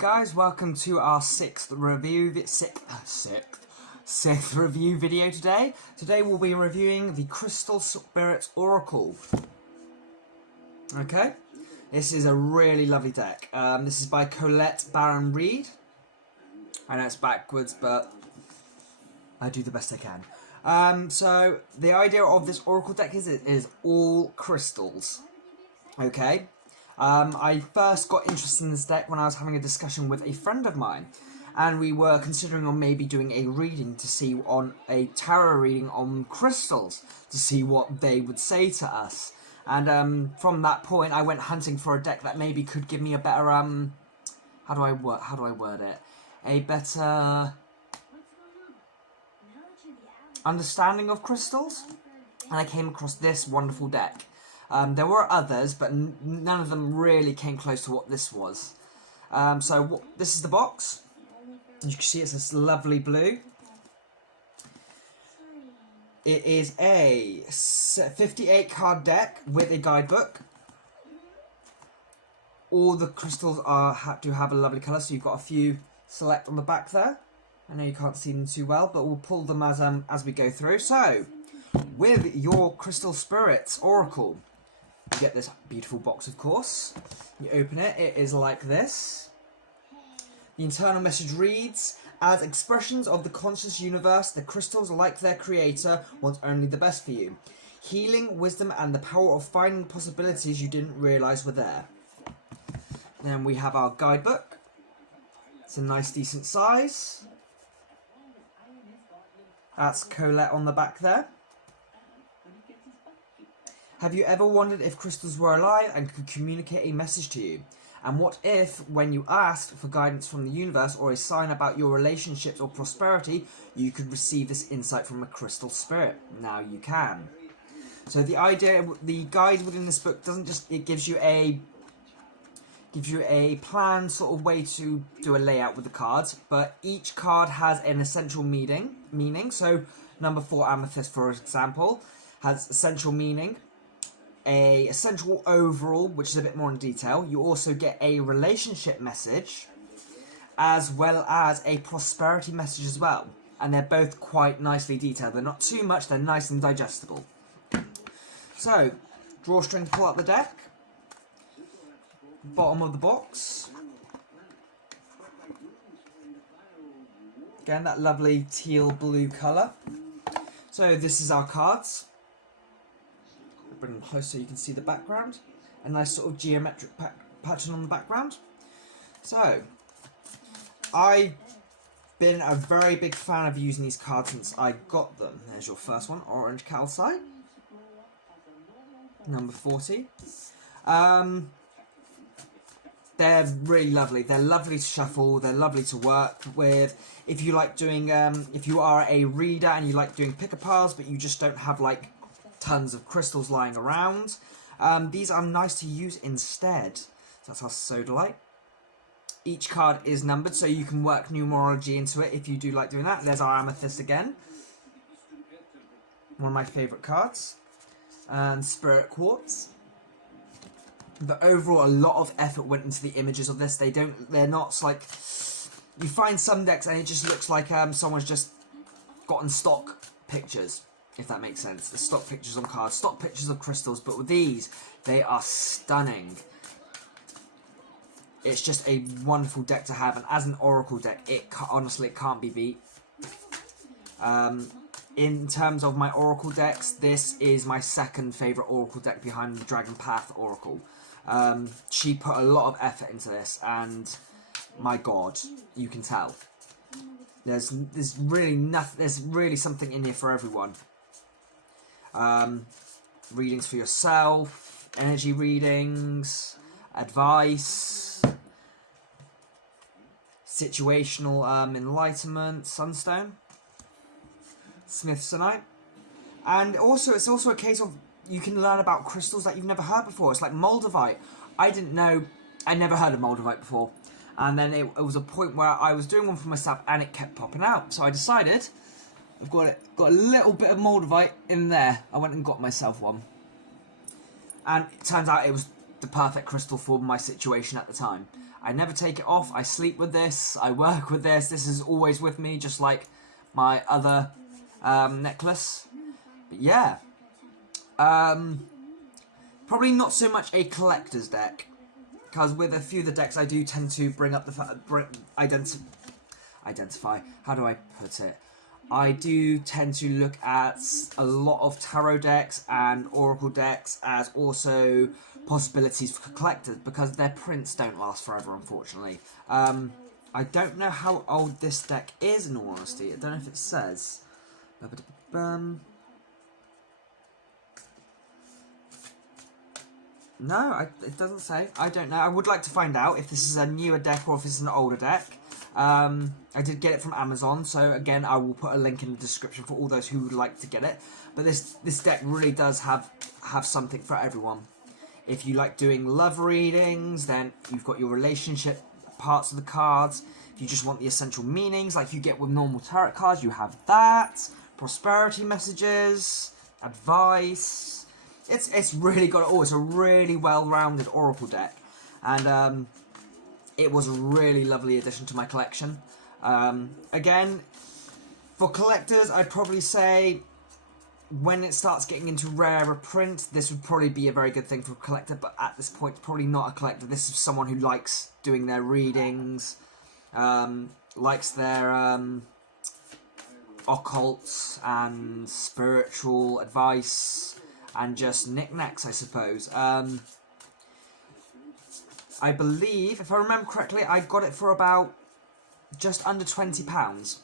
guys, welcome to our sixth review video today. Today we'll be reviewing the Crystal Spirits Oracle. Okay, this is a really lovely deck. This is by ColetteBaron-Reid. I know it's backwards, but I do the best I can. So the idea of this Oracle deck is all crystals. Okay. I first got interested in this deck when I was having a discussion with a friend of mine, and we were considering on maybe doing a reading to see on a tarot reading on crystals to see what they would say to us. And from that point, I went hunting for a deck that maybe could give me a better how do I word it? A better understanding of crystals, and I came across this wonderful deck. There were others, but none of them really came close to what this was. This is the box. You can see it's this lovely blue. It is a 58 card deck with a guidebook. All the crystals do have a lovely colour, so you've got a few select on the back there. I know you can't see them too well, but we'll pull them as we go through. So, with your Crystal Spirits Oracle, you get this beautiful box, of course. You open it, it is like this. The internal message reads, as expressions of the conscious universe, the crystals, like their creator, want only the best for you. Healing, wisdom, and the power of finding possibilities you didn't realise were there. Then we have our guidebook. It's a nice, decent size. That's Colette on the back there. Have you ever wondered if crystals were alive and could communicate a message to you? And what if, when you asked for guidance from the universe or a sign about your relationships or prosperity, you could receive this insight from a crystal spirit? Now you can. So the guide within this book doesn't just, it gives you a plan sort of way to do a layout with the cards, but each card has an essential meaning. So number 4 Amethyst, for example, has essential meaning. A essential overall, which is a bit more in detail. You also get a relationship message, as well as a prosperity message as well. And they're both quite nicely detailed. They're not too much, they're nice and digestible. So, drawstring to pull out the deck. Bottom of the box. Again, that lovely teal blue colour. So this is our cards. Bring them close so you can see the background. A nice sort of geometric pattern on the background. So, I've been a very big fan of using these cards since I got them. There's your first one, Orange Calcite. Number 40. They're really lovely. They're lovely to shuffle. They're lovely to work with. If you like doing, if you are a reader and you like doing picker piles, but you just don't have like tons of crystals lying around, these are nice to use instead. So that's our Sodalite. Each card is numbered, so you can work numerology into it if you do like doing that. There's our Amethyst again. One of my favourite cards. And Spirit Quartz. But overall, a lot of effort went into the images of this. They're not like, you find some decks and it just looks like someone's just gotten stock pictures, if that makes sense. The stock pictures on cards, stock pictures of crystals, but with these, they are stunning. It's just a wonderful deck to have, and as an Oracle deck, honestly, it can't be beat. In terms of my Oracle decks, this is my second favourite Oracle deck behind the Dragon Path Oracle. She put a lot of effort into this, and my god, you can tell. There's really nothing. There's really something in here for everyone. Readings for yourself, energy readings, advice, situational enlightenment, sunstone, smithsonite, and also it's also a case of you can learn about crystals that you've never heard before. It's like Moldavite. I never heard of Moldavite before, and then it was a point where I was doing one for myself and it kept popping out, so I decided I've got a little bit of Moldavite in there. I went and got myself one. And it turns out it was the perfect crystal for my situation at the time. I never take it off. I sleep with this. I work with this. This is always with me, just like my other necklace. But yeah. Probably not so much a collector's deck, because with a few of the decks I do tend to bring up the identify. How do I put it? I do tend to look at a lot of tarot decks and oracle decks as also possibilities for collectors, because their prints don't last forever, unfortunately. I don't know how old this deck is, in all honesty. I don't know if it says. No, it doesn't say. I don't know. I would like to find out if this is a newer deck or if it's an older deck. I did get it from Amazon, so again, I will put a link in the description for all those who would like to get it. But this deck really does have something for everyone. If you like doing love readings, then you've got your relationship parts of the cards. If you just want the essential meanings, like you get with normal tarot cards, you have that. Prosperity messages, advice. It's really got it all. It's a really well-rounded oracle deck, and it was a really lovely addition to my collection. Again, for collectors, I'd probably say when it starts getting into rarer print, this would probably be a very good thing for a collector, but at this point, probably not a collector. This is someone who likes doing their readings, likes their occults and spiritual advice, and just knickknacks, I suppose. I believe, if I remember correctly, I got it for about just under £20,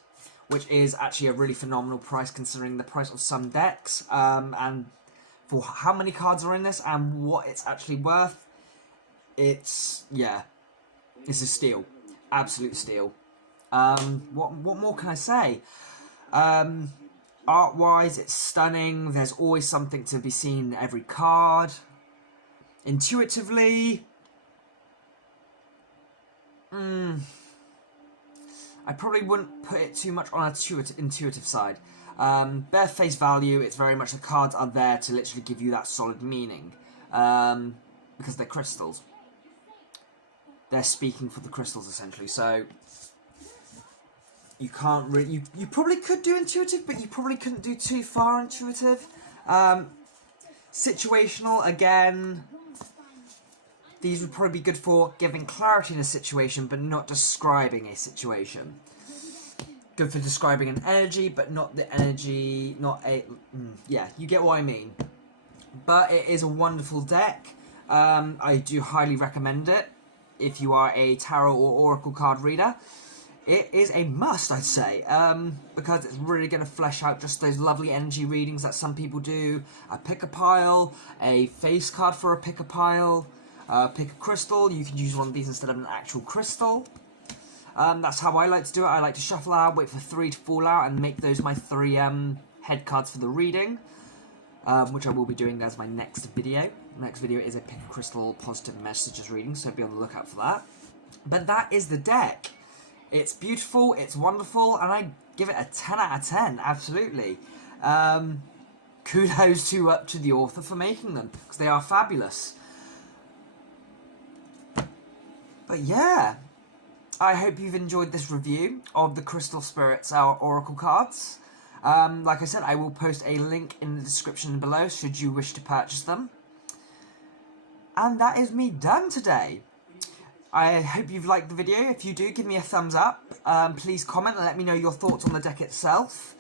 which is actually a really phenomenal price considering the price of some decks, and for how many cards are in this and what it's actually worth. It's a steal. Absolute steal. What more can I say? Art-wise, it's stunning. There's always something to be seen in every card. Intuitively, I probably wouldn't put it too much on a intuitive side. Bare face value, it's very much the cards are there to literally give you that solid meaning. Because they're crystals. They're speaking for the crystals, essentially. So you can't really... You probably could do intuitive, but you probably couldn't do too far intuitive. Situational, again. These would probably be good for giving clarity in a situation, but not describing a situation. Good for describing an energy, but not the energy... yeah, you get what I mean. But it is a wonderful deck. I do highly recommend it if you are a tarot or oracle card reader. It is a must, I'd say, because it's really going to flesh out just those lovely energy readings that some people do. A pick-a-pile, a face card for a pick-a-pile, pick a crystal. You can use one of these instead of an actual crystal. That's how I like to do it. I like to shuffle out, wait for 3 to fall out, and make those my 3 head cards for the reading, which I will be doing as my next video. Next video is a pick a crystal positive messages reading, so be on the lookout for that. But that is the deck. It's beautiful, it's wonderful, and I give it a 10 out of 10, absolutely. Kudos to the author for making them, because they are fabulous. But yeah, I hope you've enjoyed this review of the Crystal Spirits, our Oracle cards. Like I said, I will post a link in the description below, should you wish to purchase them. And that is me done today. I hope you've liked the video. If you do, give me a thumbs up. Please comment and let me know your thoughts on the deck itself.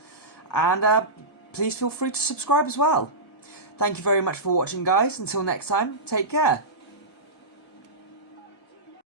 And please feel free to subscribe as well. Thank you very much for watching, guys. Until next time, take care.